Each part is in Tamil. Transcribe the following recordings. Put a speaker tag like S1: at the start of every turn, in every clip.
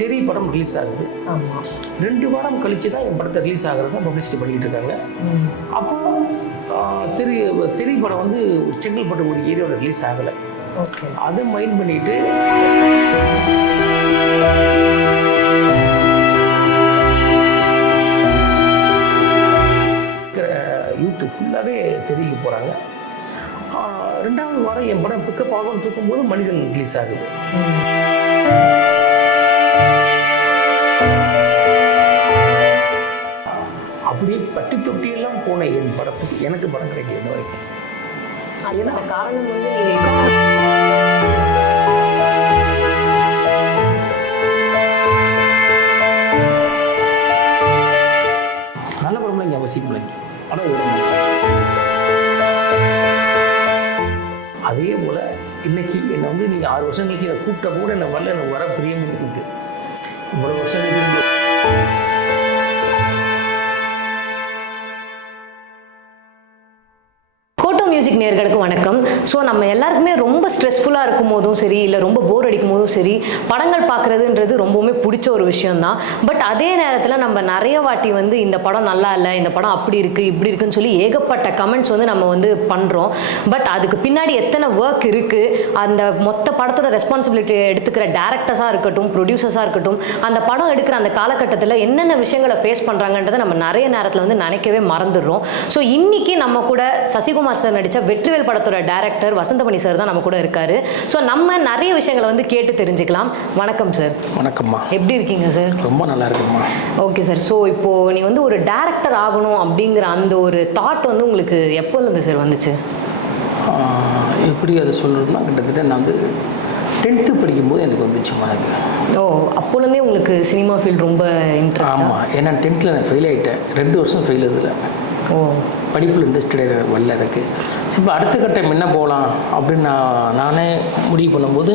S1: தெரி படம் ரிலீஸ் ஆகுது. ரெண்டு வாரம் கழிச்சு தான் என் படத்தை ரிலீஸ் ஆகிறத பப்ளிசிட்டி பண்ணிட்டு இருக்காங்க. அப்போ தெரி தெரி படம் வந்து செங்கல்பட்டு ஒரு ஏரியாவில் ரிலீஸ் ஆகலை. அதை மைண்ட் பண்ணிட்டு யூத்து ஃபுல்லாகவே தெரிய போகிறாங்க ரெண்டாவது வாரம் என் படம் பிக்கப் ஆகும் தூக்கும்போது மனிதன் ரிலீஸ் ஆகுது. அப்படியே பட்டி தொட்டியெல்லாம் போன என் படத்துக்கு எனக்கு படம் கிடைக்கல இன்ன வரைக்கும்.
S2: அதுக்கான காரணம் வந்து நீங்கள்
S1: நல்ல படம்லாம் இங்கே அவசியம் இல்லைங்க படம் அதே போல் இன்னைக்கு என்னை வந்து நீங்கள் ஆறு வருஷம் கழிச்சு என்னை கூப்பிட்ட கூட என்னை வரல எனக்கு வர பிரியம் இருக்கு
S2: ஸோ நம்ம எல்லாருக்குமே ரொம்ப ஸ்ட்ரெஸ்ஃபுல்லாக இருக்கும் போதும் சரி இல்லை ரொம்ப போர் அடிக்கும் போதும் சரி படங்கள் பார்க்குறதுன்றது ரொம்பவுமே பிடிச்ச ஒரு விஷயம்தான். பட் அதே நேரத்தில் நம்ம நிறைய வாட்டி வந்து இந்த படம் நல்லா இல்லை இந்த படம் அப்படி இருக்குது இப்படி இருக்குன்னு சொல்லி ஏகப்பட்ட கமெண்ட்ஸ் வந்து நம்ம வந்து பண்ணுறோம் பட் அதுக்கு பின்னாடி எத்தனை ஒர்க் இருக்குது அந்த மொத்த படத்தோட ரெஸ்பான்சிபிலிட்டி எடுத்துக்கிற டேரக்டர்ஸாக இருக்கட்டும் ப்ரொடியூசர்ஸாக இருக்கட்டும் அந்த படம் எடுக்கிற அந்த காலகட்டத்தில் என்னென்ன விஷயங்களை ஃபேஸ் பண்ணுறாங்கன்றதை நம்ம நிறைய நேரத்தில் வந்து நினைக்கவே மறந்துடுறோம். ஸோ இன்றைக்கி நம்ம கூட சசிகுமார் சார் நடித்த வெற்றிவேல் படத்தோட டேரக்டர் வசந்தமணி சார் தான் நம்ம கூட இருக்காரு. ஸோ நம்ம நிறைய விஷயங்களை வந்து கேட்டு தெரிஞ்சுக்கலாம். வணக்கம் சார்
S1: வணக்கம்மா.
S2: எப்படி இருக்கீங்க சார்
S1: ரொம்ப நல்லா இருக்கும்மா.
S2: ஓகே சார் ஸோ இப்போது நீ வந்து ஒரு டேரக்டர் ஆகணும் அப்படிங்கிற அந்த ஒரு தாட் வந்து உங்களுக்கு எப்போலேருந்து சார் வந்துச்சு?
S1: எப்படி அதை சொல்லணும்னா கிட்டத்தட்ட நான் வந்து டென்த்து படிக்கும்போது எனக்கு வந்துச்சுமா எனக்கு
S2: ஓ அப்போலேருந்தே உங்களுக்கு சினிமா ஃபீல்ட் ரொம்ப இன்ட்ரெஸ்ட்
S1: ஆமாம் ஏன்னா டென்த்தில் நான் ஃபெயில் ஆகிட்டேன் ரெண்டு வருஷம் ஃபெயில் இதில்
S2: ஓ.
S1: படிப்பில் இன்ட்ரெஸ்டடே வரல எனக்கு. சரி இப்போ அடுத்த கட்டம் என்ன போகலாம் அப்படின்னு நான் நானே முடிவு பண்ணும்போது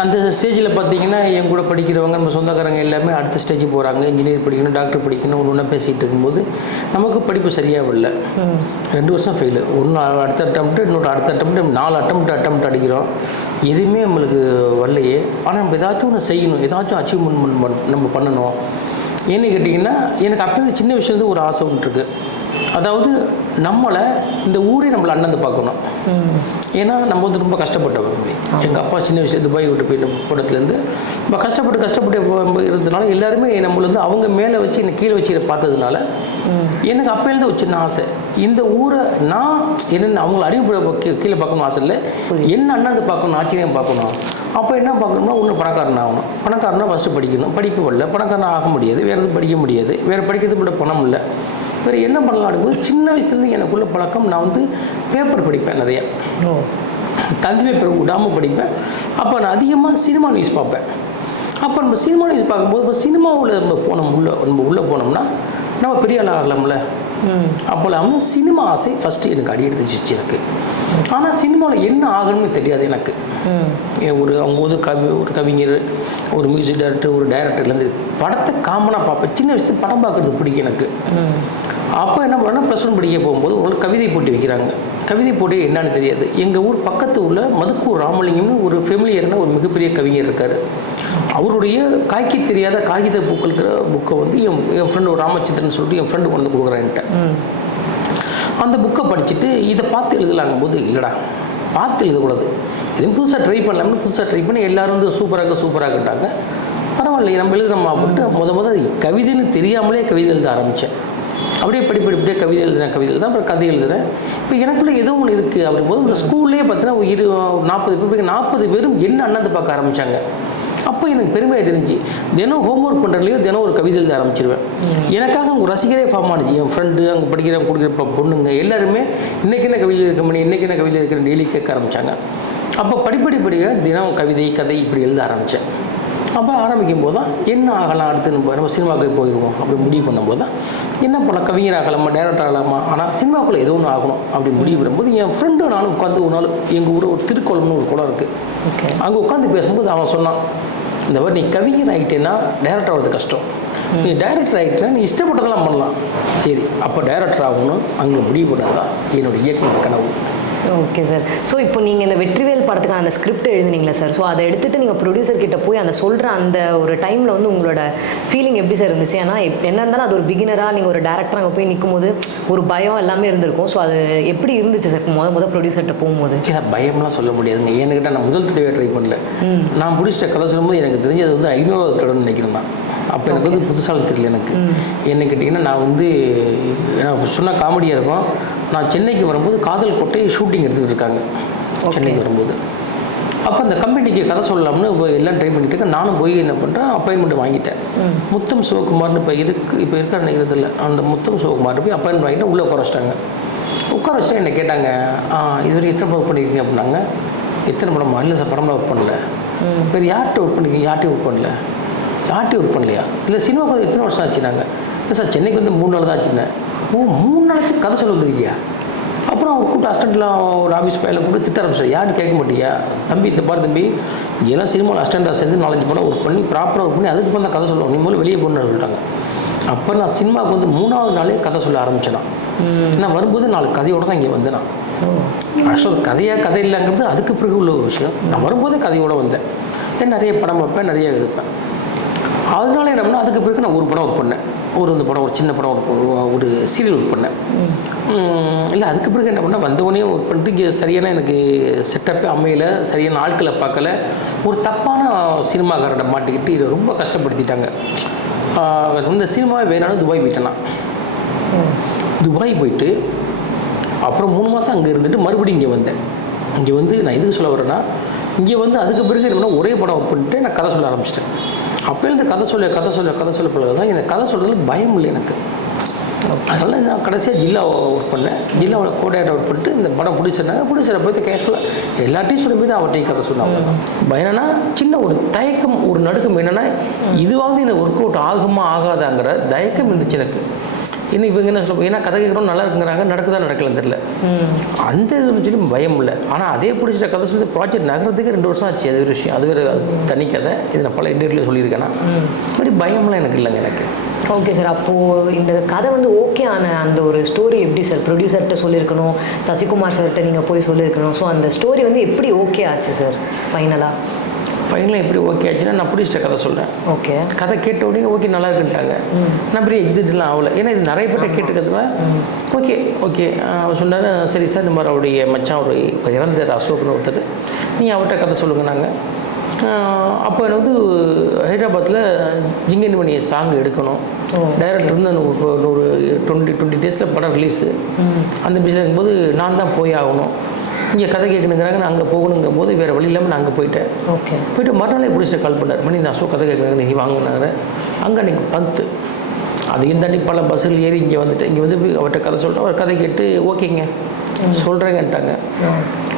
S1: அந்த ஸ்டேஜில் பார்த்தீங்கன்னா என் கூட படிக்கிறவங்க நம்ம சொந்தக்காரங்க எல்லாமே அடுத்த ஸ்டேஜ் போகிறாங்க இன்ஜினியர் படிக்கணும் டாக்டர் படிக்கணும் ஒன்று ஒன்றா பேசிகிட்டு இருக்கும்போது நமக்கு படிப்பு சரியாக வரல. ரெண்டு வருஷம் ஃபெயிலு ஒன்று அடுத்த அட்டம்ப்ட்டு இன்னொரு அடுத்த அட்டம்ப்ட்டு நாலு அட்டம்ப்ட் அட்டம்ப்ட் அடிக்கிறோம். எதுவுமே நம்மளுக்கு வரலையே. ஆனால் நம்ம ஏதாச்சும் ஒன்று செய்யணும் ஏதாச்சும் அச்சீவ்மெண்ட் நம்ம பண்ணணும். ஏன்னு கேட்டிங்கன்னா எனக்கு அப்போ சின்ன விஷயத்து ஒரு ஆசை ஒன்று இருக்கு. அதாவது நம்மளை இந்த ஊரே நம்மளை அண்ணந்து பார்க்கணும். ஏன்னா நம்ம வந்து ரொம்ப கஷ்டப்பட்டவங்க எங்கள் அப்பா சின்ன விஷயம் துபாய் விட்டு போயிட்ட படத்துலேருந்து நம்ம கஷ்டப்பட்டு கஷ்டப்பட்டு இருந்ததுனால எல்லாருமே நம்மள வந்து அவங்க மேலே வச்சு என்னை கீழே வச்சு பார்த்ததுனால எனக்கு அப்போலேருந்து ஒரு சின்ன ஆசை. இந்த ஊரை நான் என்ன அவங்கள அறிவு கீழே பார்க்கணும் ஆசை இல்லை. என்ன அண்ணாந்து பார்க்கணும் ஆச்சரியம் பார்க்கணும். அப்போ என்ன பார்க்கணும்னா ஒன்று பணக்காரன் ஆகணும். பணக்காரனா ஃபஸ்ட்டு படிக்கணும். படிப்பு வரல. பணக்காரன் ஆக முடியாது. வேறு எதுவும் படிக்க முடியாது. வேறு படிக்கிறது கூட பணம் இல்லை. வேறு என்ன பண்ணலாம் அப்படிங்கும்போது சின்ன வயசுலேருந்து எனக்குள்ள பழக்கம் நான் வந்து பேப்பர் படிப்பேன் நிறைய. தந்தி பேப்பர் விடாமல் படிப்பேன். அப்போ நான் அதிகமாக சினிமா நியூஸ் பார்ப்பேன். அப்போ நம்ம சினிமா நியூஸ் பார்க்கும்போது இப்போ சினிமாவில் நம்ம போனோம் உள்ள நம்ம உள்ளே போனோம்னா நம்ம பெரிய ஆள் ஆகலாம்ல. அப்போ இல்லாமல் சினிமா ஆசை ஃபஸ்ட்டு எனக்கு அடி எடுத்துச்சு எனக்கு ஆனால் சினிமாவில் என்ன ஆகணும்னு தெரியாது எனக்கு. ஒரு அவங்க ஒரு கவி ஒரு கவிஞர் ஒரு மியூசிக் டைரக்டர் ஒரு டைரக்டர்லேருந்து படத்தை காமனாக பார்ப்பேன். சின்ன வயசுல படம் பார்க்குறது பிடிக்கும் எனக்கு. அப்போ என்ன பண்ணேன்னா ப்ளஸ் ஒன் படிக்க போகும்போது ஒரு கவிதை போட்டி வைக்கிறாங்க. கவிதை போட்டி என்னன்னு தெரியாது. எங்கள் ஊர் பக்கத்து ஊரில் மதுக்கூர் ராமலிங்கம்னு ஒரு ஃபெமிலியர்னா ஒரு மிகப்பெரிய கவிஞர் இருக்கார். அவருடைய காய்க்கு தெரியாத காகித பூக்கள்ங்கிற புக்கை வந்து என் என் ஃப்ரெண்டு ராமச்சந்திரன் சொல்லிட்டு என் ஃப்ரெண்டு கொண்டு கொடுக்குறேன்ட்ட அந்த புக்கை படிச்சுட்டு இதை பார்த்து எழுதலாங்கும் போது இல்லைடா பார்த்து எழுதக்கூடாது. இதுவும் புதுசாக ட்ரை பண்ணலாம்னு புதுசாக ட்ரை பண்ணி எல்லாரும் வந்து சூப்பராக சூப்பராகிட்டாங்க பரவாயில்ல நம்ம எழுதுறோமா அப்படின்ட்டு முத முத கவிதைன்னு தெரியாமலே கவிதை எழுத ஆரம்பித்தேன் அப்படியே படி படி கவிதை எழுதுறேன் கவிதை எழுதுறேன் அப்புறம் கதை எழுதுறேன். இப்போ எனக்குள்ள ஏதோ ஒன்று இருக்குது அப்படிங்கும்போது இந்த ஸ்கூல்லேயே பார்த்தீங்கன்னா ஒரு இரு நாற்பது பேர் நாற்பது பேரும் என்ன அண்ணாந்து பார்க்க ஆரம்பித்தாங்க அப்போ எனக்கு பெருமையாக தெரிஞ்சு தினம் ஹோம்ஒர்க் பண்ணுறதுலையும் தினம் ஒரு கவிதை எழுத ஆரம்பிச்சிருவேன். எனக்காக அவங்க ரசிகரே ஃபார்ம் ஆனிச்சு. என் ஃப்ரெண்டு அங்கே படிக்கிறவங்க கொடுக்குற பொண்ணுங்க எல்லாருமே இன்றைக்கி என்ன கவிதை இருக்க மணி இன்றைக்கி என்ன கவிதை இருக்கிற டெய்லி கேட்க ஆரம்பித்தாங்க அப்போ படிப்படி படிக்க தினம் கவிதை கதை இப்படி எழுத ஆரம்பித்தேன் அப்போ ஆரம்பிக்கும் போது தான் என்ன ஆகலாம் அடுத்து நம்ம நம்ம சினிமாவுக்கு போயிடுவோம் அப்படி முடிவு பண்ணும்போது தான் என்ன பண்ணலாம்? கவிஞர் ஆகலாமா டேரக்டர் ஆகலாமா? ஆனால் சினிமாக்குள்ளே ஏதோ ஒன்று ஆகணும் அப்படி முடிவு பண்ணும்போது என் ஃப்ரெண்டு நானும் உட்காந்து ஒரு நாள் எங்கள் ஊர் ஒரு திருக்குளம்னு ஒரு குளம் இருக்குது
S2: ஓகே.
S1: அங்கே உட்காந்து பேசும்போது அவன் சொன்னான் இந்த மாதிரி நீ கவிஞர் ஆகிட்டேன்னா டைரக்டர் ஆகிறது கஷ்டம். நீ டைரக்டர் ஆகிட்டேன்னா நீ இஷ்டப்பட்டதெல்லாம் பண்ணலாம். சரி அப்போ டைரக்டர் ஆகணும் அங்கே முடிவு பண்ணாதான் என்னோட இயக்குனர் கனவு.
S2: ஓகே சார் ஸோ இப்போ நீங்கள் இந்த வெற்றிவேல் படத்துக்கு அந்த ஸ்கிரிப்ட் எழுதுனீங்களா சார் ஸோ அதை எடுத்துட்டு நீங்கள் ப்ரொடியூசர் கிட்ட போய் அந்த சொல்கிற அந்த ஒரு டைமில் வந்து உங்களோட ஃபீலிங் எப்படி சார் இருந்துச்சு? ஏன்னா என்ன இருந்தாலும் அது ஒரு பிகினராக நீங்கள் ஒரு டேரக்டர் அங்கே போய் நிற்கும் போது ஒரு பயம் எல்லாமே இருந்திருக்கும். ஸோ அது எப்படி இருந்துச்சு சார் முத முத ப்ரொடியூசர்கிட்ட போகும்போது?
S1: பயம்லாம் சொல்ல முடியாதுங்க ஏன்னுக்கிட்ட நான் முதல் தடவை ட்ரை பண்ணல. நான் பிடிச்சிட்ட கதை சொல்லும்போது எனக்கு தெரிஞ்சது வந்து ஐநூறாவது தடவை நினைக்கிறேன் நான். அப்போ எனக்கு வந்து புதுசாக தெரியல எனக்கு. என்ன கேட்டிங்கன்னா நான் வந்து நான் சொன்ன காமெடியாக இருக்கும். நான் சென்னைக்கு வரும்போது காதல் கோட்டை ஷூட்டிங் எடுத்துக்கிட்டு இருக்காங்க. சென்னைக்கு வரும்போது. அப்போ அந்த கம்பெனிக்கு கதை சொல்லலாம்னு இப்போ எல்லாம் ட்ரை பண்ணிட்டு இருக்கேன். நானும் போய் என்ன பண்ணுறேன் அப்பாயின்மெண்ட் வாங்கிட்டேன். முத்தம் சிவகுமார்னு இப்போ இருக்கு இப்போ இருக்கார் நினைக்கிறது இல்லை அந்த முத்தம் சிவகுமார் போய் அப்பாயின்மெண்ட் வாங்கிட்டு உள்ளே உட்கார வச்சிட்டாங்க. உட்கார வச்சுட்டு என்னை கேட்டாங்க? "ஆ, இது வரைக்கும் எத்தனை படம் ஒர்க் பண்ணியிருக்கீங்க அப்படின்னாங்க. எத்தனை படமா? இல்லை சார் படம்லாம் ஒர்க் பண்ணல. வேறு யார்கிட்ட ஒர்க் பண்ணிருக்கீங்க? யார்கிட்டையும் ஒர்க் பண்ணல. யார்கிட்டையும் ஒர்க் பண்ணலையா? இல்லை சினிமா எத்தனை வருஷம் ஆச்சுனாங்க இல்லை சார் சென்னைக்கு வந்து மூணு நாள் தான் ஆச்சுன்னேன். ஓ மூணு நாள் ஆச்சு கதை சொல்ல வந்துருக்கியா? அப்புறம் அவர் கூப்பிட்டு அசிஸ்டண்ட்லாம் ஒரு ஆஃபீஸ் பையில கூட திட்ட ஆரம்பிச்சார். யாரும் கேட்க மாட்டியா? தம்பி இந்த பாரு தம்பி. இதெல்லாம் சினிமாவில் அசிஸ்டண்டாக சேர்ந்து நாலஞ்சு படம் ஒர்க் பண்ணி ப்ராப்பராக ஒர்க் பண்ணி அதுக்கு தான் கதை சொல்லுவோம் நீ முதல்ல வெளியே போகணும்னு சொல்லிட்டாங்க. அப்போ நான் சினிமாவுக்கு வந்து மூணாவது நாளே கதை சொல்ல ஆரம்பிச்சேன் நான். நான் வரும்போது நாலு கதையோட தான் இங்கே வந்தேன் நான் ஆக்சுவலாக கதையாக கதை இல்லைங்கிறது அதுக்கு பிறகு உள்ள ஒரு விஷயம். நான் வரும்போதே கதையோட வந்தேன். ஏன் நிறைய படம் வைப்பேன் நிறைய இருப்பேன் அதனால என்ன பண்ணேன் அதுக்கு பிறகு நான் ஒரு படம் ஒர்க் பண்ணேன். ஒரு இந்த படம் ஒரு சின்ன படம் ஒரு ஒரு சீரியல் ஒர்க் பண்ணேன். இல்லை அதுக்கு பிறகு என்ன பண்ணேன் வந்தவொடனே ஒர்க் பண்ணிட்டு இங்கே சரியான எனக்கு செட்டப்பே அமையல சரியான ஆட்களை பார்க்கல. ஒரு தப்பான சினிமாக்காரரை மாட்டிக்கிட்டு இதை ரொம்ப கஷ்டப்படுத்திட்டாங்க. இந்த சினிமாவே வேணாலும் துபாய் போயிட்டேன்னா துபாய் போயிட்டு அப்புறம் மூணு மாதம் அங்கே இருந்துட்டு மறுபடியும் இங்கே வந்தேன். இங்கே வந்து நான் எதுக்கு சொல்ல வரேன்னா இங்கே வந்து அதுக்கு பிறகு என்ன பண்ணேன், ஒரே படம் ஒர்க் பண்ணிட்டு நான் கதை சொல்ல ஆரம்பிச்சிட்டேன். அப்போ இந்த கதை சொல்ல கதை சொல்ல கதை சொல்ல பிள்ளை தான் இந்த கதை சொல்கிறதுல பயம் இல்லை எனக்கு. அதனால் நான் கடைசியாக ஜில்லா ஒர்க் பண்ணேன். ஜில்லாவில் கோடையாட ஒர்க் பண்ணிட்டு இந்த படம் பிடிச்சிருந்தாங்க. பிடிச்சிட போய் கேஷுவலாக எல்லாத்தையும் சொல்லும் போது அவர்கிட்ட கதை சொன்னாங்க. பயம் என்னன்னா சின்ன ஒரு தயக்கம் ஒரு நடுக்கம் என்னென்னா இதுவாவது எனக்கு ஒர்க் அவுட் ஆகுமா ஆகாதாங்கிற தயக்கம் இருந்துச்சு எனக்கு. இன்னும் இவங்க என்ன சொல்ல ஏன்னா கதை கேட்குறோம் நல்லா இருக்குங்கிறாங்க நடக்குதா நடக்கலன்னு தெரியல. அந்த இது சொல்லி பயம் இல்லை. ஆனால் அதே பிடிச்சிட்ட கதை சொல்லி ப்ராஜெக்ட் நகரத்துக்கு ரெண்டு வருஷம் ஆச்சு. அது ஒரு விஷயம். அது வேறு தனி கதை. இது நான் பல இன்டர்வியூல சொல்லியிருக்கேன்னா மாதிரி பயம்லாம் எனக்கு இல்லைங்க எனக்கு.
S2: ஓகே சார் அப்போது இந்த கதை வந்து ஓகே ஆன அந்த ஒரு ஸ்டோரி எப்படி சார் ப்ரொடியூசர்கிட்ட சொல்லியிருக்கணும் சசிகுமார் சார்கிட்ட நீங்கள் போய் சொல்லியிருக்கணும். ஸோ அந்த ஸ்டோரி வந்து எப்படி ஓகே ஆச்சு சார் ஃபைனலாக
S1: ஃபைனலாக எப்படி ஓகே ஆச்சுன்னா நான் பிடிச்சிட்ட கதை சொல்கிறேன்
S2: ஓகே
S1: கதை கேட்ட உடனே ஓகே நல்லா இருக்குன்ட்டாங்க. நான் பெரிய எக்ஸிட்லாம் ஆகல. ஏன்னா இது நிறைய பேர்ட்ட கேட்டுக்கிறதுல ஓகே ஓகே அவர் சொன்னார் சரி சார் இந்த மாதிரி அவருடைய மச்சான் ஒரு இப்போ இறந்தார் அசோக்னு ஒருத்தர். நீ அவர்கிட்ட கதை சொல்லுங்க நாங்கள் அப்போ வந்து ஹைதராபாத்தில் ஜிங்கன் மணியை சாங் எடுக்கணும். டைரக்டர் வந்து ஒரு டுவெண்ட்டி டுவெண்ட்டி டேஸில் படம் ரிலீஸு அந்த பிஸியில் இருக்கும்போது நான் தான் போய் ஆகணும். இங்கே கதை கேட்கணுங்கிறாங்க நான் அங்கே போகணுங்கும் போது வேறு வழி இல்லாமல் நான் அங்கே போயிட்டேன்.
S2: ஓகே.
S1: போயிட்டு மறுநாளே பிடிச்ச கால் பண்ணார். மணி இந்த அசோக் கதை கேட்குறாங்க நீ வாங்கினாரு. அங்கே அன்றைக்கி பந்து அதையும் தாண்டி பல பஸ்ஸில் ஏறி இங்கே வந்துட்டு இங்கே வந்து அவர்கிட்ட கதை சொல்லிட்டு அவர் கதை கேட்டு ஓகேங்க. சொல்கிறேங்கன்ட்டாங்க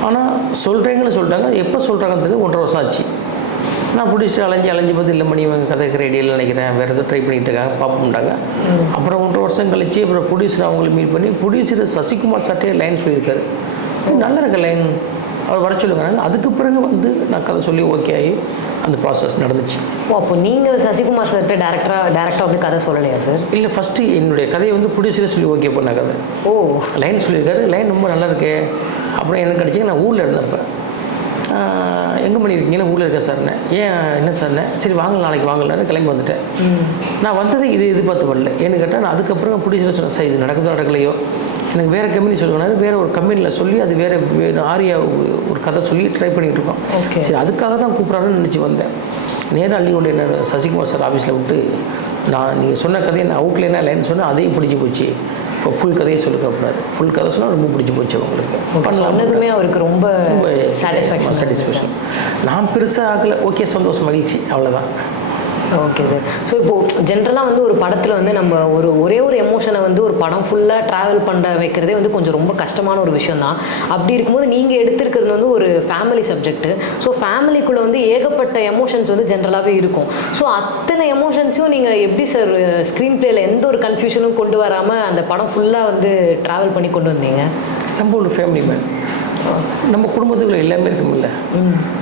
S1: ஆனால் சொல்கிறேங்கன்னு சொல்லிட்டாங்க. எப்போ சொல்கிறாங்கன்னு தெரியல ஒன்றரை வருஷம் ஆச்சு. நான் பிடிச்சிட்டு அலைஞ்சு அலைஞ்சு பார்த்து இல்லை மணி இவங்க கதைக்கு ரெடியில் நினைக்கிறேன். வேறு எதுவும் ட்ரை பண்ணிட்டு இருக்காங்க பார்ப்போம்ட்டாங்க அப்புறம் ஒன்றரை வருஷம் கழிச்சு அப்புறம் ப்ரொடியூசர் அவங்களை மீட் பண்ணி ப்ரொடியூசர் சசிகுமார் சார்ட்டே லைன் சொல்லியிருக்காரு. "ஏய், நல்லா இருக்க லைன் அவர் வர சொல்லுங்க. அதுக்கு பிறகு வந்து நான் கதை சொல்லி ஓகே ஆகி அந்த ப்ராசஸ் நடந்துச்சு.
S2: ஓ அப்போ நீங்கள் சசிகுமார் சார்கிட்ட டேரக்டராக டேரக்டாக வந்து கதை சொல்லலையா சார்
S1: இல்லை ஃபஸ்ட்டு என்னுடைய கதையை வந்து ப்ரொடியூசரே சொல்லி ஓகே பண்ண கதை.
S2: ஓ.
S1: லைன் சொல்லியிருக்காரு. லைன் ரொம்ப நல்லா இருக்கே. அப்புறம் எனக்கு கிடச்சி நான் ஊரில் இருந்தேன் அப்போ எங்கே பண்ணியிருக்கீங்கன்னா ஊரில் இருக்கேன் சார்னே ஏன் என்ன சார்னே சரி வாங்க நாளைக்கு வாங்கலான்னு கிளம்பி வந்துட்டேன். நான் வந்தது இது எதிர்பார்த்து வரல. ஏன்னு கேட்டால் நான் அதுக்கப்புறம் ப்ரொடியூசர் சொன்னேன் சார் இது நடக்குதோ நடக்கலையோ? எனக்கு வேறு கம்பெனி சொல்லுவாங்க வேறு ஒரு கம்பெனியில் சொல்லி அது வேறு ஆரியா ஒரு கதை சொல்லி ட்ரை பண்ணிகிட்டு இருக்கோம். சரி அதுக்காக தான் கூப்பிட்றாருன்னு நினச்சி வந்தேன். நேராக அள்ளியோட என்ன சசிகுமார் சார் ஆஃபீஸில் விட்டு நான் நீங்கள் சொன்ன கதையை நான் அவுட்லைனாக லைன் சொன்னேன் அதையும் பிடிச்சி போச்சு. இப்போ ஃபுல் கதையை சொல்லுங்க அப்படின்னாரு. ஃபுல் கதை சொன்னால் ரொம்ப பிடிச்சி போச்சு அவங்களுக்கு.
S2: சொன்னதுமே அவருக்கு ரொம்ப
S1: ரொம்ப
S2: சாட்டிஸ்ஃபேக்ஷன்
S1: சாட்டிஸ்ஃபேக்ஷன் நான் பெருசாக ஆகலை. ஓகே சந்தோஷம் மகிழ்ச்சி. அவ்வளோதான்
S2: ஓகே சார் ஸோ இப்போது ஜென்ரலாக வந்து ஒரு படத்தில் வந்து நம்ம ஒரு ஒரே ஒரு எமோஷனை வந்து ஒரு படம் ஃபுல்லாக ட்ராவல் பண்ண வைக்கிறதே வந்து கொஞ்சம் ரொம்ப கஷ்டமான ஒரு விஷயம் தான் அப்படி இருக்கும்போது நீங்கள் எடுத்திருக்கிறது வந்து ஒரு ஃபேமிலி சப்ஜெக்ட்டு ஸோ ஃபேமிலிக்குள்ளே வந்து ஏகப்பட்ட எமோஷன்ஸ் வந்து ஜென்ரலாகவே இருக்கும். ஸோ அத்தனை எமோஷன்ஸையும் நீங்கள் எப்படி சார் ஸ்க்ரீன் பிளேயில் எந்த ஒரு கன்ஃபியூஷனும் கொண்டு வராமல் அந்த படம் ஃபுல்லாக வந்து ட்ராவல் பண்ணி கொண்டு வந்தீங்க?
S1: நம்ம ஒரு ஃபேமிலி மேன் நம்ம குடும்பத்துக்குள்ள எல்லாமே இருக்குமில்ல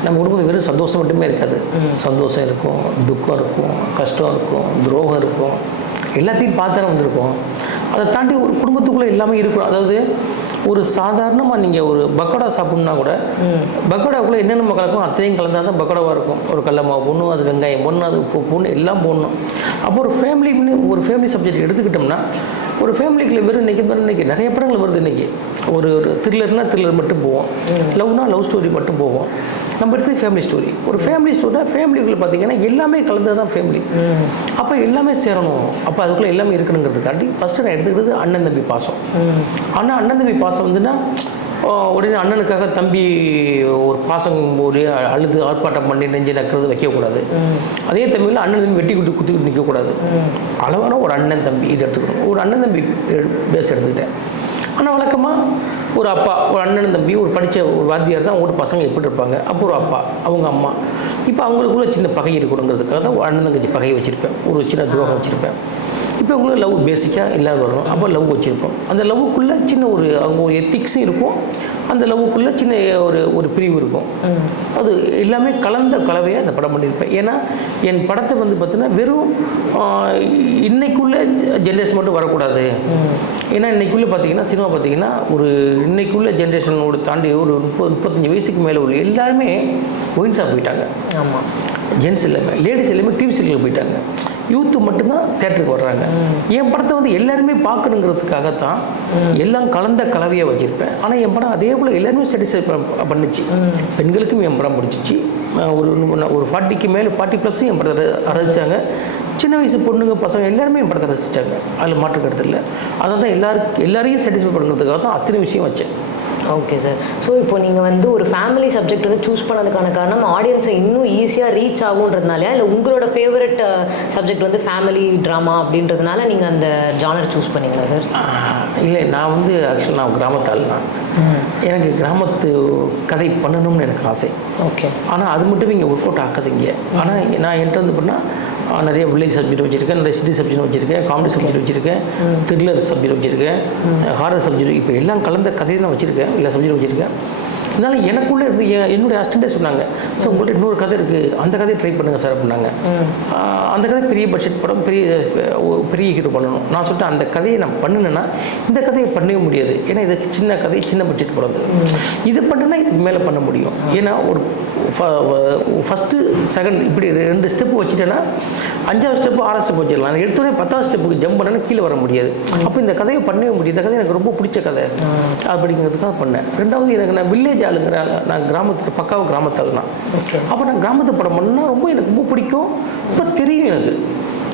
S1: நம்ம குடும்பத்துக்கு வெறும் சந்தோஷம் மட்டுமே இருக்காது. சந்தோஷம் இருக்கும் துக்கம் இருக்கும் கஷ்டம் இருக்கும் துரோகம் இருக்கும். எல்லாத்தையும் பார்த்தானே வந்திருக்கோம். அதை தாண்டி ஒரு குடும்பத்துக்குள்ளே எல்லாமே இருக்கும் அதாவது ஒரு சாதாரணமாக நீங்கள் ஒரு பக்கோடா சாப்பிட்ணுன்னா கூட பக்கோடாக்குள்ளே என்னென்ன கலக்கும் அத்தனையும் கலந்தால் தான் பக்கோடாவாக இருக்கும். ஒரு கடல மாவு போடணும் அது வெங்காயம் போடணும் அது உப்பு போடணும் எல்லாம் போடணும். அப்போ ஒரு ஃபேமிலின்னு ஒரு ஃபேமிலி சப்ஜெக்ட் எடுத்துக்கிட்டோம்னா ஒரு ஃபேமிலிக்குள்ள வெறும் இன்றைக்கி இன்றைக்கி நிறைய படங்கள் வருது இன்றைக்கி ஒரு ஒரு த்ரில்லர்னா த்ரில்லர் மட்டும் போவோம். லவ்னா லவ் ஸ்டோரி மட்டும் போவோம். நம்ம எடுத்து ஃபேமிலி ஸ்டோரி ஒரு ஃபேமிலி ஸ்டோரினா ஃபேமிலிக்குள்ளே பார்த்தீங்கன்னா எல்லாமே கலந்தது தான் ஃபேமிலி அப்போ எல்லாமே சேரணும். அப்போ அதுக்குள்ளே எல்லாமே இருக்கணுங்கிறதுக்காண்டி ஃபஸ்ட்டு நான் எடுத்துக்கிட்டது அண்ணன் தம்பி பாசம். ஆனால் அண்ணன் தம்பி பாசம் வந்துன்னா உடனே அண்ணனுக்காக தம்பி ஒரு பாசம் ஒரு அழுது ஆர்ப்பாட்டம் பண்ணி நெஞ்சு நக்கிறது வைக்கக்கூடாது. அதே தம்பியில் அண்ணன் தம்பி வெட்டி குட்டி குத்திக்கிட்டு நிற்கக்கூடாது அளவான ஒரு அண்ணன் தம்பி இது எடுத்துக்கணும். ஒரு அண்ணன் தம்பி பேச எடுத்துக்கிட்டேன். ஆனால் வழக்கமாக ஒரு அப்பா ஒரு அண்ணன் தம்பி ஒரு படித்த ஒரு வாத்தியார் தான் ஒரு பசங்க எப்படி இருப்பாங்க? அப்போ ஒரு அப்பா அவங்க அம்மா. இப்போ அவங்களுக்குள்ள சின்ன பகை இருக்கணுங்கிறதுக்காக தான் அண்ணன் தங்கச்சி பகையை வச்சுருப்பேன் ஒரு சின்ன துரோகம் வச்சுருப்பேன். இப்போ உங்களுக்கு லவ் பேசிக்காக எல்லாரும் வரணும். அப்போ லவ் வச்சுருப்போம். அந்த லவ்வுக்குள்ளே சின்ன ஒரு அவங்க ஒரு எத்திக்ஸும் இருக்கும். அந்த லவ்வுக்குள்ளே சின்ன ஒரு ஒரு பிரிவு இருக்கும். அது எல்லாமே கலந்த கலவையாக அந்த படம் பண்ணியிருப்பேன். ஏன்னா என் படத்தை வந்து பார்த்தீங்கன்னா வெறும் இன்னைக்குள்ள ஜென்ரேஷன் மட்டும் வரக்கூடாது. ஏன்னா இன்னைக்குள்ளே பார்த்தீங்கன்னா சினிமா பார்த்தீங்கன்னா ஒரு இன்னைக்குள்ள ஜென்ரேஷனோட தாண்டி ஒரு முப்பது முப்பத்தஞ்சு வயசுக்கு மேலே உள்ள எல்லாருமே ஒயின்ஸாக போயிட்டாங்க.
S2: ஆமாம்
S1: ஜென்ஸ் எல்லாமே லேடிஸ் எல்லாமே டிவி சீரியல் போயிட்டாங்க. யூத்து மட்டும்தான் தேட்டருக்கு வர்றாங்க. என் படத்தை வந்து எல்லாருமே பார்க்கணுங்கிறதுக்காகத்தான் எல்லாம் கலந்த கலவையை வச்சுருப்பேன். ஆனால் என் படம் அதே போல் எல்லாருமே சாட்டிஸ்ஃபை பண்ணுச்சு. பெண்களுக்கும் என் படம் பிடிச்சிச்சு. ஒரு ஒரு ஃபார்ட்டிக்கு மேலே ஃபார்ட்டி ப்ளஸ்ஸும் என் படத்தை ரசித்தாங்க சின்ன வயசு பொண்ணுங்க பசங்க எல்லாருமே என் படத்தை ரசித்தாங்க அதில் மாற்று கருத்து இல்லை. அதை தான் எல்லாருக்கு எல்லாரையும் சாட்டிஸ்ஃபை பண்ணுறதுக்காக தான் அத்தனை விஷயம் வச்சேன்.
S2: ஓகே சார் ஸோ இப்போ நீங்கள் வந்து ஒரு ஃபேமிலி சப்ஜெக்ட் வந்து சூஸ் பண்ணதுக்கான காரணம் ஆடியன்ஸை இன்னும் ஈஸியாக ரீச் ஆகுன்றதுனாலயா இல்லை உங்களோட ஃபேவரட் சப்ஜெக்ட் வந்து ஃபேமிலி ட்ராமா அப்படின்றதுனால நீங்கள் அந்த ஜானர் சூஸ் பண்ணீங்களா சார்
S1: இல்லை நான் வந்து ஆக்சுவலாக நான் கிராமத்தாள் நான் எனக்கு கிராமத்து கதை பண்ணணும்னு எனக்கு ஆசை.
S2: ஓகே
S1: ஆனால் அது மட்டும் இங்கே ஒர்க் அவுட் ஆக்காதீங்க ஆனால் நான் என்கிட்ட வந்து பண்ணால் நிறைய வில்லேஜ் சப்ஜெக்ட் வச்சுருக்கேன் நிறைய சிட்டி சப்ஜெக்ட் வச்சுருக்கேன் காமெடி சப்ஜெக்ட் வச்சுருக்கேன் த்ரில்லர் சப்ஜெக்ட் வச்சுருக்கேன் ஹாரர் சப்ஜெக்ட் இப்போ எல்லாம் கலந்த கதையை நான் வச்சுருக்கேன் எல்லா சப்ஜெக்ட் வச்சுருக்கேன். இதனால் எனக்குள்ளே இருந்து என் என்னுடைய அசிஸ்டண்ட்டே சொன்னாங்க சார் உங்கள்கிட்ட இன்னொரு கதை இருக்குது அந்த கதையை ட்ரை பண்ணுங்கள் சார் அப்படின்னாங்க. அந்த கதை பெரிய பட்ஜெட் படம் பெரிய பெரிய ஹீரோ பண்ணணும். நான் சொல்லிட்டு அந்த கதையை நான் பண்ணினேன்னா இந்த கதையை பண்ணவே முடியாது. ஏன்னா இது சின்ன கதை சின்ன பட்ஜெட் படம் இது. பண்ணுனா இதுக்கு மேலே பண்ண முடியும். ஏன்னா ஒரு ஃபஸ்ட்டு செகண்ட் இப்படி ரெண்டு ஸ்டெப் வச்சுட்டேன்னா அஞ்சாவது ஸ்டெப்பு ஆறாவது ஸ்டெப் வச்சிடலாம். நான் எடுத்தோடனே பத்தாவது ஸ்டெப்புக்கு ஜம்ப் பண்ணேன்னா கீழே வர முடியாது. அப்போ இந்த கதையை பண்ணவே முடியும். இந்த கதை எனக்கு ரொம்ப பிடிச்ச கதை. அப்படிங்கிறதுக்காக பண்ணேன். ரெண்டாவது எனக்கு நான் வில்லேஜ் ஆளுங்கிற ஆளு. நான் கிராமத்தில் பக்காவ கிராமத்தாள் நான் அப்போ நான் கிராமத்து படம் பண்ணா ரொம்ப எனக்கு ரொம்ப பிடிக்கும். ரொம்ப தெரியும் எனக்கு.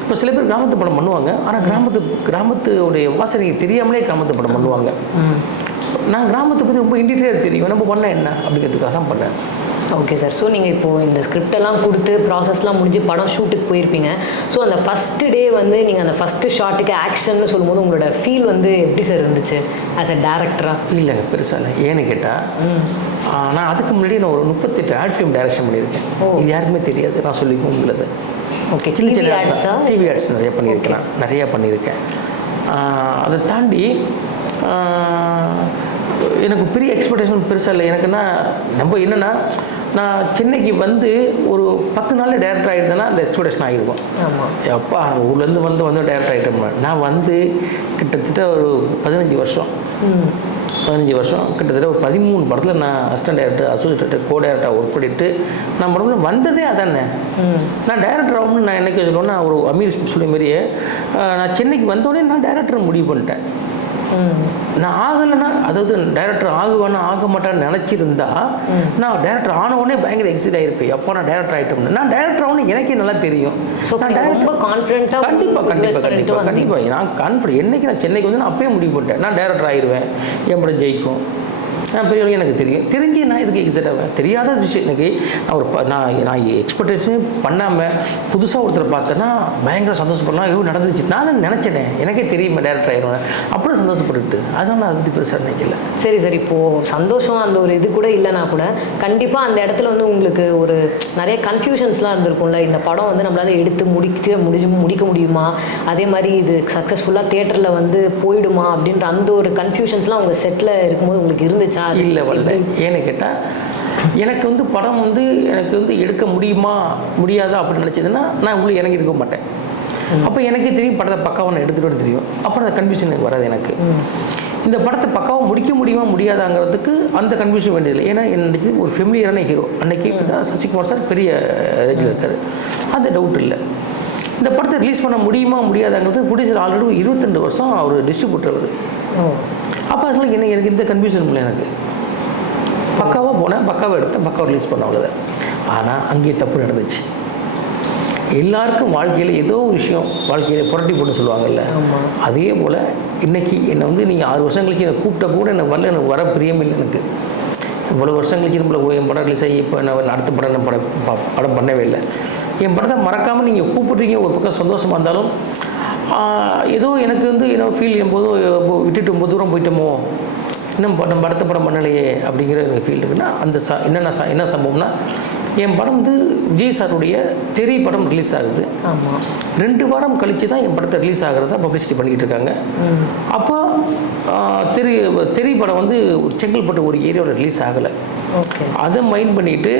S1: இப்போ சில பேர் கிராமத்து படம் பண்ணுவாங்க. ஆனால் கிராமத்து கிராமத்துடைய வாசனை தெரியாமலே கிராமத்து படம் பண்ணுவாங்க. நான் கிராமத்தை பற்றி ரொம்ப இன்டீரியர் தெரியும். நம்ம பண்ண என்ன? அப்படிங்கிறதுக்காக தான் பண்ணேன்.
S2: ஓகே சார் ஸோ நீங்கள் இப்போது இந்த ஸ்கிரிப்ட் எல்லாம் கொடுத்து ப்ராசஸ்லாம் முடிஞ்சு படம் ஷூட்டுக்கு போயிருப்பீங்க. ஸோ அந்த ஃபஸ்ட்டு டே வந்து நீங்கள் அந்த ஃபஸ்ட்டு ஷாட்டுக்கு ஆக்ஷன்னு சொல்லும்போது உங்களோட ஃபீல் வந்து எப்படி சார் இருந்துச்சு ஆஸ் அ டேரக்டராக
S1: இல்லைங்க பெருசாக இல்லை. ஏன்னு கேட்டால் நான் அதுக்கு முன்னாடி நான் ஒரு முப்பத்தெட்டு ஆட் ஃபிலிம் டைரக்ஷன் பண்ணியிருக்கேன். இது யாருக்குமே தெரியாது. நான் சொல்லிக்கவும் உள்ளது
S2: ஓகே
S1: சின்ன
S2: டிவி
S1: சின்ன டிவி ஆட்ஸ் நிறைய பண்ணியிருக்கேன் நிறையா பண்ணியிருக்கேன். அதை தாண்டி எனக்கு பெரிய எக்ஸ்பெக்டேஷன் பெருசாக இல்லை. எனக்குன்னா நம்ம என்னென்னா நான் சென்னைக்கு வந்து ஒரு பத்து நாள் டேரக்டர் ஆகிருந்தேன்னா அந்த எக்ஸ்பெக்டேஷன் ஆகிருக்கும்.
S2: ஆமாம்
S1: அப்பா ஊர்லேருந்து வந்து வந்து டேரக்டர் ஆகிட்டோம் நான் வந்து கிட்டத்தட்ட ஒரு பதினஞ்சு வருஷம். பதினஞ்சு வருஷம். கிட்டத்தட்ட ஒரு பதிமூணு படத்தில் நான் assistant director associate director co director work பண்ணிட்டு நான் படம் வந்ததே அதானே. நான் டேரக்டர் ஆகணும்னு நான் என்னைக்கு சொல்லுவேன்னா ஒரு அமீர் சொல்லி மாதிரியே நான் சென்னைக்கு வந்தோடனே நான் டேரக்டர் முடிவு பண்ணிட்டேன். நான் ஆகலைன்னா அதாவது டைரக்டர் ஆகுவேன்னா ஆக மாட்டேன்னு நினச்சிருந்தா நான் டேரக்டர் ஆன உடனே பயங்கர எக்ஸைட் ஆகிருப்பேன் எப்போ நான் டேரக்டர் ஆகிட்டோம்னு நான் டேரக்டர் ஆகணும் எனக்கே நல்லா தெரியும்.
S2: ஸோ
S1: நான் டேரக்டர்
S2: கான்ஃபிடென்ட்டாக
S1: கண்டிப்பாக கண்டிப்பாக கண்டிப்பாக கண்டிப்பாக நான் கான்ஃபிடென்ட் என்னைக்கு நான் சென்னைக்கு வந்து நான் அப்பயே முடிவு பண்ணிட்டேன். நான் டேரக்டர் ஆயிடுவேன் என் படம் ஜெயிக்கும். நான் பெரியவங்க எனக்கு தெரியும். தெரிஞ்சு நான் இதுக்கு எக்ஸாக்டாக தெரியாத விஷயம். எனக்கு நான் ஒரு நான் நான் எக்ஸ்பெக்டேஷன் பண்ணாமல் புதுசாக ஒருத்தரை பார்த்தேன்னா பயங்கர சந்தோஷப்படலாம். ஐயோ நடந்துச்சு நான் தான் நினச்சேனே. எனக்கே தெரியுமா டேரக்டர் ஆயிடுவேன் அப்படியே சந்தோஷப்பட்டுட்டு. அதனால நான் அதை பற்றி பெருசாக நினைக்கல.
S2: சரி சரி. இப்போது சந்தோஷம் அந்த ஒரு இது கூட இல்லைனா கூட கண்டிப்பாக அந்த இடத்துல வந்து உங்களுக்கு ஒரு நிறைய கன்ஃபியூஷன்ஸ்லாம் இருந்திருக்கும்ல. இந்த படம் வந்து நம்மளால் எடுத்து முடிக்க முடிஞ்சு முடிக்க முடியுமா? அதே மாதிரி இது சக்ஸஸ்ஃபுல்லாக தேட்டரில் வந்து போயிடுமா? அப்படின்ற அந்த ஒரு கன்ஃபியூஷன்ஸ்லாம் உங்கள் செட்டில் இருக்கும்போது உங்களுக்கு இருந்துச்சா? அது
S1: இல்லை வரல ஏன்னு கேட்டால் எனக்கு வந்து படம் வந்து எனக்கு வந்து எடுக்க முடியுமா முடியாதா அப்படின்னு நினச்சதுன்னா நான் உள்ளே இறங்கி இருக்க மாட்டேன். அப்போ எனக்கே தெரியும் படத்தை பக்காவாக நான் எடுத்துகிட்டு தெரியும். அப்புறம் அந்த கன்ஃபியூஷன் எனக்கு வராது எனக்கு. இந்த படத்தை பக்காவாக முடிக்க முடியுமா முடியாதாங்கிறதுக்கு அந்த கன்ஃபியூஷன் வேண்டியதில்லை. ஏன்னா என்ன நடிச்சது ஒரு ஃபெமிலியரான ஹீரோ அன்னைக்கு தான் சசிகுமார் சார் பெரிய ரேஞ்சில் இருக்காரு. அந்த டவுட் இல்லை. இந்த படத்தை ரிலீஸ் பண்ண முடியுமா முடியாதாங்கிறது ப்ரொடியூசர் ஆல்ரெடி இருபத்தெண்டு வருஷம் அவர் டிஸ்ட்ரிபியூட்டர் அவர் அப்போ அதனால என்ன எனக்கு இந்த கன்ஃபியூஷன் இல்லை எனக்கு. பக்காவாக போனேன் பக்காவாக எடுத்தேன் பக்காவாக ரிலீஸ் பண்ண அவ்வளோதான் ஆனால் அங்கேயே தப்பு நடந்துச்சு. எல்லாருக்கும் வாழ்க்கையில் ஏதோ ஒரு விஷயம் வாழ்க்கையில் புரட்டி போட்டு சொல்லுவாங்கல்ல. அதே போல் இன்னைக்கு என்னை வந்து நீங்கள் ஆறு வருஷம் கழிச்சு என்னை கூப்பிட்ட கூட எனக்கு வரல எனக்கு வர பிரியம் இல்லை எனக்கு இவ்வளோ வருஷம் கழிச்சு நம்மள என் படம் ரிலீஸ் ஆகி இப்போ நான் அடுத்த படம் நான் படம் படம் பண்ணவே இல்லை. என் படத்தை மறக்காமல் நீங்கள் கூப்பிட்றீங்க ஒரு பக்கம் சந்தோஷமாக இருந்தாலும் ஏதோ எனக்கு வந்து என்ன ஃபீல் போதும் விட்டுட்டு ரொம்ப தூரம் போயிட்டோமோ இன்னும் படம் நம்ம அடுத்த படம் பண்ணலையே அப்படிங்கிற எனக்கு ஃபீல் இருக்குன்னா அந்த ச என்னென்ன ச என்ன சம்பவம்னா என் படம் வந்து விஜய் சாருடைய தெரி படம் ரிலீஸ் ஆகுது.
S2: ஆமாம்
S1: ரெண்டு வாரம் கழித்து தான் என் படத்தை ரிலீஸ் ஆகிறதா பப்ளிசிட்டி பண்ணிக்கிட்டு இருக்காங்க. அப்போ தெரி தெரி படம் வந்து செங்கல்பட்டு ஒரு ஏரியாவில் ரிலீஸ் ஆகலை. அதை மைண்ட் பண்ணிட்டு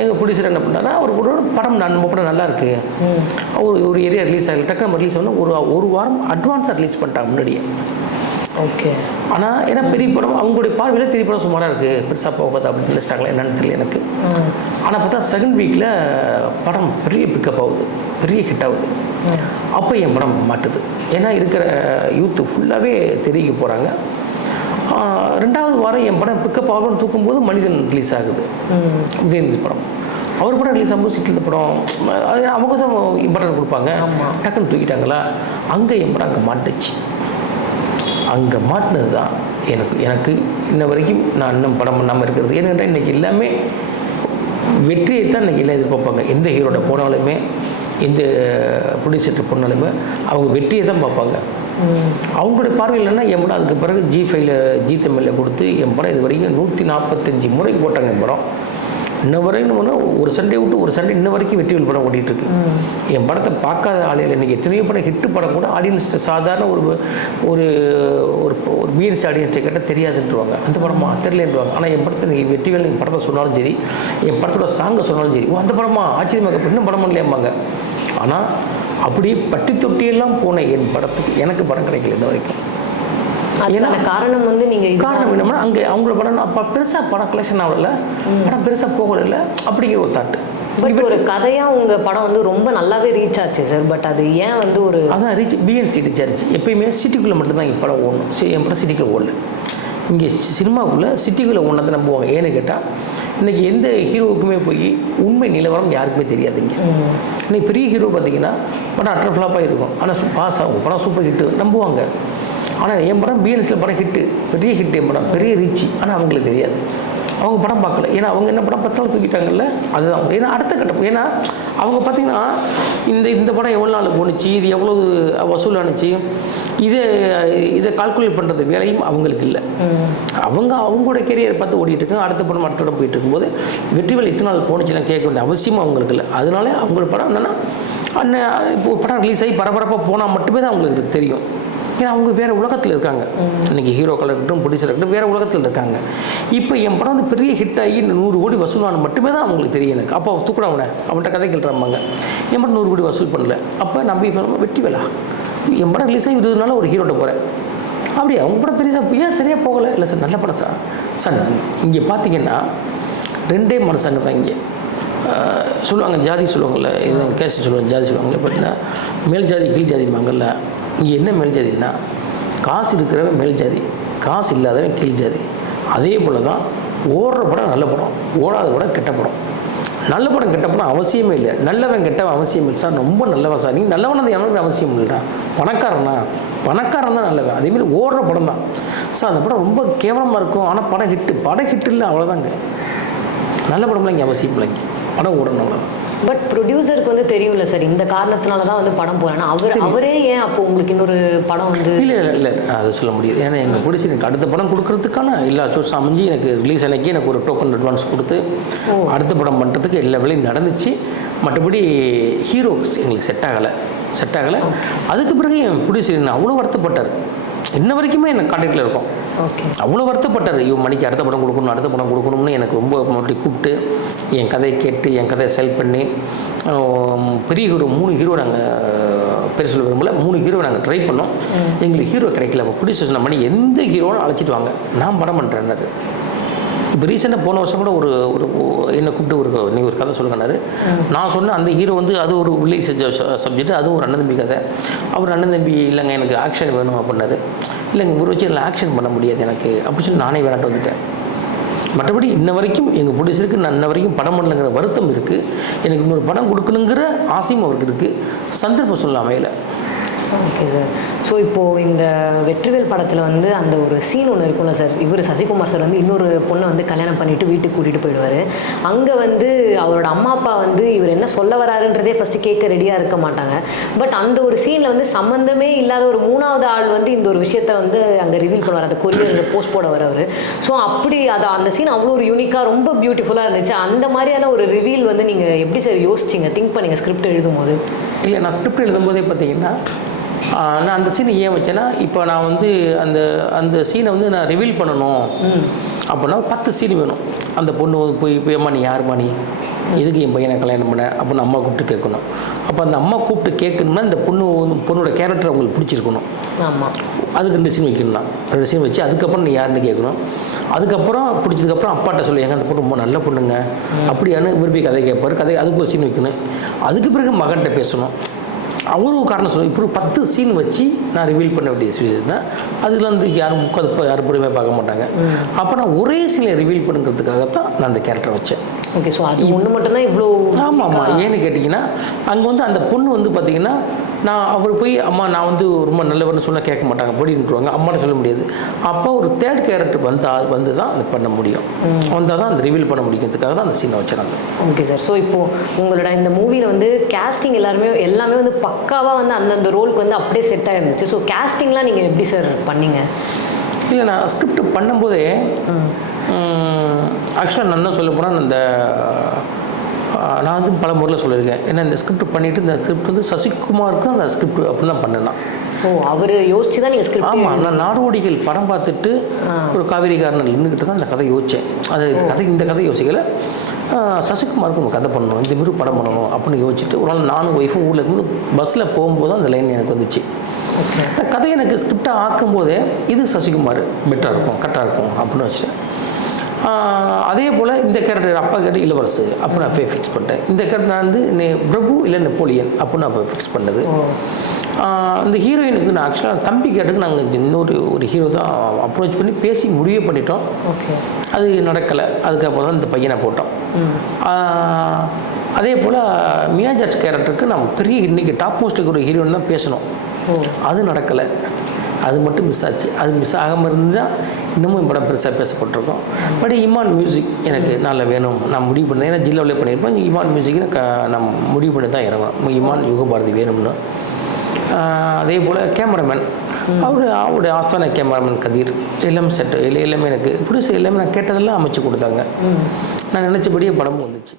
S1: எங்கள் ப்ரொடியூசர் என்ன பண்ணாருன்னா அவர் ஒரு படம் நான் நம்ம படம் நல்லா இருக்கு. ஒரு ஒரு ஏரியா ரிலீஸ் ஆகல. டக்கு நம்ம ரிலீஸ் பண்ணால் ஒரு ஒரு வாரம் அட்வான்ஸாக ரிலீஸ் பண்ணிட்டாங்க முன்னாடியே.
S2: ஓகே
S1: ஆனால் ஏன்னா பெரிய படம் அவங்களுடைய பார்வையில் தெரிய படம் சுமாராக இருக்குது பெருசாக போகாது அப்படின்னு நினச்சிட்டாங்களா என்னன்னு தெரியல எனக்கு. ஆனால் பார்த்தா செகண்ட் வீக்கில் படம் பெரிய பிக்கப் ஆகுது. பெரிய ஹிட் ஆகுது. அப்போ என் படம் மாட்டுது. ஏன்னா இருக்கிற யூத்து ஃபுல்லாகவே தெரிய போகிறாங்க ரெண்டாவது வாரம் என் படம் பிக்கப் ஆகணும்னு தூக்கும்போது மனிதன் ரிலீஸ் ஆகுது. உதயநிதி படம். அவர் படம் ரிலீஸ் ஆகும்போது சிட்டில் படம் அது அவங்க தான் இம்பார்ட்டன் கொடுப்பாங்க. டக்குன்னு தூக்கிட்டாங்களா? அங்கே என் படம் அங்கே மாட்டுச்சு. அங்கே மாட்டினது தான் எனக்கு எனக்கு இன்ன வரைக்கும் நான் இன்னும் படம் பண்ணாமல் இருக்கிறது. ஏன்னா இன்றைக்கி எல்லாமே வெற்றியை தான் இன்றைக்கி எல்லாம் எதிர்பார்ப்பாங்க. எந்த ஹீரோட போனாலுமே எந்த ப்ரொடியூசர்கிட்ட போனாலுமே அவங்க வெற்றியை தான் பார்ப்பாங்க. அவங்களுடைய பார்வையில் என்ன என் படம் அதுக்கு பிறகு ஜி ஃபைவ்ல ஜி தமிழில் கொடுத்து என் படம் இது வரைக்கும் நூற்றி நாற்பத்தஞ்சு முறை போட்டாங்க என் படம். இன்ன வரையும் ஒரு சண்டே விட்டு ஒரு சண்டே இன்ன வரைக்கும் வெற்றிகள் படம் ஓடிட்டு இருக்கு. என் படத்தை பார்க்காத ஆலையில் இன்றைக்கி எத்தனையோ படம் ஹிட்டு படம் கூட ஆடியன்ஸ் சாதாரண ஒரு ஒரு ஒரு ஒரு பிஎன்சி ஆடியன்ஸை கேட்டால் தெரியாதுன்றவாங்க. அந்த படமா? தெரியலன்றவாங்க. ஆனால் என் படத்தை நீங்கள் வெற்றிகள் நீங்கள் படத்தை சொன்னாலும் சரி என் படத்தோட சாங்கை சொன்னாலும் சரி ஓ அந்த படமா? ஆச்சரியமாக இன்னும் படம் பண்ணலையாம்பாங்க. ஆனால் அப்படியே பட்டி தொட்டியெல்லாம் போன என் படத்துக்கு எனக்கு படம் கிடைக்கல இன்ன வரைக்கும்.
S2: அதுக்கான காரணம் வந்து நீங்க இது
S1: காரணம் என்னன்னா அங்கே அவங்களோட படம் அப்போ பெருசாக படம் கலெக்ஷன் ஆகல. படம் பெருசாக போகல அப்படிங்கிற ஒரு தாட்டு.
S2: பட் ஒரு கதையா உங்க படம் வந்து ரொம்ப நல்லாவே ரீச் ஆச்சு சார் பட் அது ஏன் வந்து ஒரு
S1: அதான் ரீச் பிஎன்சி ரீச் ஆச்சு எப்பயுமே சிட்டிக்குள்ளே மட்டும்தான் இங்கே படம் ஓடணும். சரி என் படம் சிட்டிக்குள்ளே ஓடல. இங்கே சினிமாவுக்குள்ளே சிட்டிக்குள்ளே ஓடினதை நம்புவாங்க. ஏன்னு கேட்டால் இன்றைக்கி எந்த ஹீரோவுக்குமே போய் உண்மை நிலவரம் யாருக்குமே தெரியாதுங்க. இன்றைக்கி பெரிய ஹீரோ பார்த்தீங்கன்னா படம் அட்டர் ஃப்ளாப்பாக இருக்கும் ஆனால் பாஸ் ஆகும். படம் சூப்பர் ஹிட்டு நம்புவாங்க. ஆனால் என் படம் பிஎன்எஸில் படம் ஹிட்டு பெரிய ஹிட் என் படம். பெரிய ரீச் ஆனால் அவங்களுக்கு தெரியாது. அவங்க படம் பார்க்கல. ஏன்னா அவங்க என்ன படம் பார்த்தாலும் தூக்கிட்டாங்கல்ல அதுதான். ஏன்னா அடுத்த கட்டம். ஏன்னா அவங்க பார்த்தீங்கன்னா இந்த இந்த படம் எவ்வளோ நாள் போணுச்சு? இது எவ்வளோ வசூல் ஆணுச்சு? இதை இதை கால்குலேட் பண்ணுறது வேலையும் அவங்களுக்கு இல்லை. அவங்க அவங்களோட கெரியர் பார்த்து ஓடிட்டு இருக்காங்க. அடுத்த படம் அடுத்த படம் போயிட்டு இருக்கும்போது வெற்றிவேல் இத்தனை நாள் போனுச்சுன்னா கேட்க வேண்டிய அவசியமும் அவங்களுக்கு இல்லை. அதனால அவங்களோட படம் என்னென்னா அண்ணன் இப்போ படம் ரிலீஸ் ஆகி பரபரப்பாக போனால் மட்டுமே தான் அவங்களுக்கு தெரியும். ஏன்னா அவங்க வேறு உலகத்தில் இருக்காங்க. இன்னைக்கு ஹீரோக்கள் இருக்கட்டும் ப்ரொடியூசர் இருக்கட்டும் வேறு உலகத்தில் இருக்காங்க. இப்போ என் படம் வந்து பெரிய ஹிட் ஆகி நூறு கோடி வசூலான மட்டுமே தான் அவங்களுக்கு தெரியும் எனக்கு. அப்போ தூக்குட அவனை. அவன்கிட்ட கதை கேட்டுறாம்பாங்க. என் படம் நூறு கோடி வசூல் பண்ணல. அப்போ நம்பி வெற்றி வேலா. என் படம் ரிலீஸ் ஆகி இருபது நாள் ஒரு ஹீரோட்ட போகிறேன் அப்படி அவங்க படம் பெருசாக ஏன் சரியாக போகலை? இல்லை சார் நல்ல படம் சார். சார் இங்கே பார்த்தீங்கன்னா ரெண்டே மனசாங்க தான் இங்கே. சொல்லுவாங்க ஜாதி சொல்லுவாங்கள்ல இது கேஸ்ட் சொல்லுவாங்க ஜாதி சொல்லுவாங்கல்ல பார்த்தீங்கன்னா மேல் ஜாதி கீழ் ஜாதிம்பாங்கல்ல இங்கே என்ன மேல் ஜாதின்னா காசு இருக்கிறவன் மேல் ஜாதி காசு இல்லாதவன் கீழ் ஜாதி. அதே போல் தான் ஓடுற படம் நல்ல படம் ஓடாத படம் கெட்ட படம். நல்ல படம் கெட்ட படம் அவசியமே இல்லை. நல்லவன் கெட்டவன் அவசியம் இல்லை. சார் ரொம்ப நல்லவன் சார். நீங்கள் நல்லவன் அது எனக்கு அவசியம் இல்லைடா. பணக்காரனா? பணக்காரன் தான் நல்லவன். அதேமாரி ஓடுற படம் தான். சார் அந்த படம் ரொம்ப கேவலமாக இருக்கும். ஆனால் படம் ஹிட்டு படம் ஹிட் இல்லை அவ்வளோதாங்க நல்ல படம்லாம் இங்கே அவசியம் இல்லைங்க படம் ஓடணும் அவ்வளோதான்
S2: பட் ப்ரொடியூசருக்கு வந்து தெரியும்ல சார் இந்த காரணத்தினால தான் வந்து படம் போறேன். அவர் அவரே ஏன் அப்போ உங்களுக்கு இன்னொரு படம் வந்து
S1: இல்லை இல்லை இல்லை அது சொல்ல முடியாது. ஏன்னா எங்கள் பிடிச்சி எனக்கு அடுத்த படம் கொடுக்கறதுக்கான எல்லா சோர்ஸ் அமைஞ்சு எனக்கு ரிலீஸ் அன்னைக்கு எனக்கு ஒரு டோக்கன் அட்வான்ஸ் கொடுத்து அடுத்த படம் பண்ணுறதுக்கு எல்லா வேலையும் நடந்துச்சு. மற்றபடி ஹீரோஸ் எங்களுக்கு செட் ஆகலை. செட் ஆகலை. அதுக்கு பிறகு என் ப்ரொடியூசர் அவ்வளோ வருத்தப்பட்டார். இன்ன வரைக்குமே எனக்கு கான்டாக்டில் இருக்கோம். அவ்வளோ வருத்தப்பட்டார். இவன் மணிக்கு அடுத்த படம் கொடுக்கணும் அடுத்த படம் கொடுக்கணும்னு எனக்கு ரொம்ப மறுபடியும் கூப்பிட்டு என் கதையை கேட்டு என் கதையை செல் பண்ணி பெரிய ஹீரோ மூணு ஹீரோ நாங்கள் பேர் சொல்ல விரும்பல. மூணு ஹீரோ நாங்கள் ட்ரை பண்ணோம். எங்களுக்கு ஹீரோ கிடைக்கல. அப்போ பிடிச்ச சொன்ன மணி எந்த ஹீரோன்னு அழைச்சிட்டு வாங்க. நான் படம் பண்ணுறேன்னாரு இப்போ ரீசெண்டாக போன வருஷம் கூட ஒரு ஒரு என்னை கூப்பிட்டு ஒரு நீ ஒரு கதை சொல்லுங்கன்னாரு நான் சொன்னேன் அந்த ஹீரோ வந்து அது ஒரு வில்லேஜ் சப்ஜெக்ட் அதுவும் ஒரு அண்ணன் தம்பி கதை. அவர் அண்ணன் தம்பி இல்லைங்க எனக்கு ஆக்ஷன் வேணும் அப்படின்னாரு. இல்லைங்க ஒரு வச்சு ஆக்ஷன் பண்ண முடியாது எனக்கு. அப்படி சொல்லி நானே வேணாட்டு வந்துட்டேன். மற்றபடி இன்ன வரைக்கும் எங்கள் ப்ரொடியூசருக்கு நான் இன்ன வரைக்கும் படம் பண்ணலங்கிற வருத்தம் இருக்குது எனக்கு இன்னொரு படம் கொடுக்கணுங்கிற ஆசையும் அவருக்கு இருக்குது சந்தர்ப்பம் சொல்ல அமையலை
S2: ஓகே சார் ஸோ இப்போது இந்த வெற்றிவேல் படத்தில் வந்து அந்த ஒரு சீன் ஒன்று இருக்கும்ல சார் இவர் சசிகுமார் சார் வந்து இன்னொரு பொண்ணை வந்து கல்யாணம் பண்ணிட்டு வீட்டுக்கு கூட்டிகிட்டு போயிடுவார். அங்கே வந்து அவரோட அம்மா அப்பா வந்து இவர் என்ன சொல்ல வராருன்றதே ஃபஸ்ட்டு கேட்க ரெடியாக இருக்க மாட்டாங்க. பட் அந்த ஒரு சீனில் வந்து சம்மந்தமே இல்லாத ஒரு மூணாவது ஆள் வந்து இந்த ஒரு விஷயத்த வந்து அங்கே ரிவீல் பண்ணுவார். அந்த கொரியர் போஸ்ட் போட வரவர். ஸோ அப்படி அது அந்த சீன் அவ்வளோ ஒரு யூனிக்காக ரொம்ப பியூட்டிஃபுல்லாக இருந்துச்சு. அந்த மாதிரியான ஒரு ரிவீல் வந்து நீங்கள் எப்படி சார் யோசிச்சிங்க? திங்க் பண்ணிங்க ஸ்கிரிப்ட் எழுதும் போது
S1: இல்லை நான் ஸ்கிரிப்ட் எழுதும்போதே பார்த்தீங்கன்னா நான் அந்த சீனை ஏன் வச்சேன்னா இப்போ நான் வந்து அந்த அந்த சீனை வந்து நான் ரிவீல் பண்ணணும். அப்படின்னா பத்து சீன் வேணும். அந்த பொண்ணு வந்து போய் போய் அம்மா நீ யாரும்மா நீ? எதுக்கு என் பையனை கல்யாணம் பண்ண? அப்படின்னு அம்மா கூப்பிட்டு கேட்கணும். அப்போ அந்த அம்மா கூப்பிட்டு கேட்கணும்னா இந்த பொண்ணு பொண்ணோட கேரக்டர் அவங்களுக்கு பிடிச்சிருக்கணும்.
S2: ஆமாம்
S1: அதுக்கு ரெண்டு சீன் வைக்கணும்னா. ரெண்டு சீன் வச்சு அதுக்கப்புறம் நீ யாருன்னு கேட்கணும். அதுக்கப்புறம் பிடிச்சதுக்கப்புறம் அப்பாட்ட சொல்லி. ஏங்க அந்த பொண்ணு ரொம்ப நல்ல பொண்ணுங்க. அப்படியானு விரும்பி கதை கேட்பார். கதை அதுக்கு ஒரு சீன் வைக்கணும். அதுக்கு பிறகு மகன்கிட்ட பேசணும். அவரும் காரணம் சொல்லணும் இப்போ ஒரு பத்து சீன் வச்சு நான் ரிவீல் பண்ண வேண்டிய விஷயம் தான். அதில் வந்து யாரும் உட்காந்து யாரும் பொறுமையாக பார்க்க மாட்டாங்க. அப்போ நான் ஒரே சீனை ரிவீல் பண்ணுறதுக்காகத்தான் நான் அந்த கேரக்டர் வச்சேன்.
S2: ஓகே ஸோ அது ஒன்று மட்டும்தான் இவ்வளோ
S1: ஆமாம் ஆமாம் ஏன்னு கேட்டிங்கன்னா அங்கே வந்து அந்த பொண்ணு வந்து பார்த்தீங்கன்னா நான் அவர் போய் அம்மா நான் வந்து ரொம்ப நல்லவர்னு சொன்னால் கேட்க மாட்டாங்க. போடின்ட்டுருவாங்க அம்மாட்ட சொல்ல முடியாது. அப்போ ஒரு தேர்ட் கேரக்டர் வந்தா வந்து தான் அது பண்ண முடியும். வந்தால் தான் அந்த ரிவீல் பண்ண முடிக்கிறதுக்காக தான் அந்த சீனை வச்சுறாங்க
S2: ஓகே சார் ஸோ இப்போ உங்களோட இந்த மூவியில் வந்து கேஸ்டிங் எல்லாருமே எல்லாமே வந்து பக்காவாக வந்து அந்தந்த ரோலுக்கு வந்து அப்படியே செட் ஆயிருந்துச்சு ஸோ கேஸ்டிங்லாம் நீங்கள் எப்படி சார் பண்ணீங்க?
S1: இல்லை நான் ஸ்கிரிப்ட் பண்ணும்போதே ஆக்சுவலாக நான் என்ன சொல்ல போனால் ஆஹ், நான் வந்து பல முறையில் சொல்லியிருக்கேன். ஏன்னா இந்த ஸ்கிரிப்ட் பண்ணிவிட்டு இந்த ஸ்கிரிப்ட் வந்து சசிகுமாருக்கு அந்த ஸ்கிரிப்ட் அப்படி தான் பண்ணேன் நான்
S2: ஓ அவர் யோசிச்சு தான் நீங்கள் ஸ்கிரிப்ட்
S1: ஆமாம் நான் நாடோடிகள் படம் பார்த்துட்டு ஒரு காவேரி கார்னர் நின்றுக்கிட்டு தான் இந்த கதை யோசித்தேன் அது இந்த கதை இந்த கதை யோசிக்கல. சசிகுமாருக்கு நம்ம கதை பண்ணணும் இந்த மாதிரி படம் பண்ணணும் அப்படின்னு யோசிச்சுட்டு ஒரு நாள் நானும் ஒய்ஃபும் ஊரில் இருந்து பஸ்ஸில் போகும்போது அந்த லைன் எனக்கு வந்துச்சு. இந்த கதை எனக்கு ஸ்கிரிப்டாக ஆக்கும்போதே இது சசிகுமார் பெட்டராக இருக்கும் கரெக்டாக இருக்கும் அப்படின்னு வச்சுட்டேன் அதே போல் இந்த கேரக்டர் அப்பா கேரக்டர் இளவரசு அப்போ நான் போய் ஃபிக்ஸ் பண்ணிட்டேன். இந்த கேரக்டர் நான் வந்து நெ பிரபு இல்லை நெப்போலியன் அப்படின்னு நான் போய் ஃபிக்ஸ் பண்ணது. அந்த ஹீரோயினுக்கு நான் ஆக்சுவலாக தம்பி கேரக்டருக்கு நாங்கள் இன்னொரு ஒரு ஹீரோ தான் அப்ரோச் பண்ணி பேசி முடிவே பண்ணிட்டோம்.
S2: ஓகே.
S1: அது நடக்கலை. அதுக்கப்புறம் தான் இந்த பையனை போட்டோம். அதே போல் மியாஜாட் கேரக்டருக்கு நம்ம பெரிய இன்றைக்கி டாப் மோஸ்ட்டுக்கு ஒரு ஹீரோயின் தான் பேசணும். அது நடக்கலை. அது மட்டும் மிஸ் ஆச்சு. அது மிஸ் ஆகாமல் இருந்தால் இன்னமும் படம் பெருசாக பேசப்பட்டிருக்கோம். பட் இமான் மியூசிக் எனக்கு நல்ல வேணும். நான் முடிவு பண்ணேன் ஏன்னா ஜில்லாவிலே பண்ணியிருப்பேன். இமான் மியூசிக்னு க நான் முடிவு பண்ணி தான் இறங்கணும் இமான் யுகபாரதி வேணும்னு. அதே போல் கேமராமேன். அவர் அவருடைய ஆஸ்தான கேமராமேன் கதிர் எல்லாமே செட் எல்லாமே எனக்கு பிடிச்ச எல்லாமே நான் கேட்டதெல்லாம் அமைச்சு கொடுத்தாங்க. நான் நினச்சபடியே படமும் வந்துச்சு.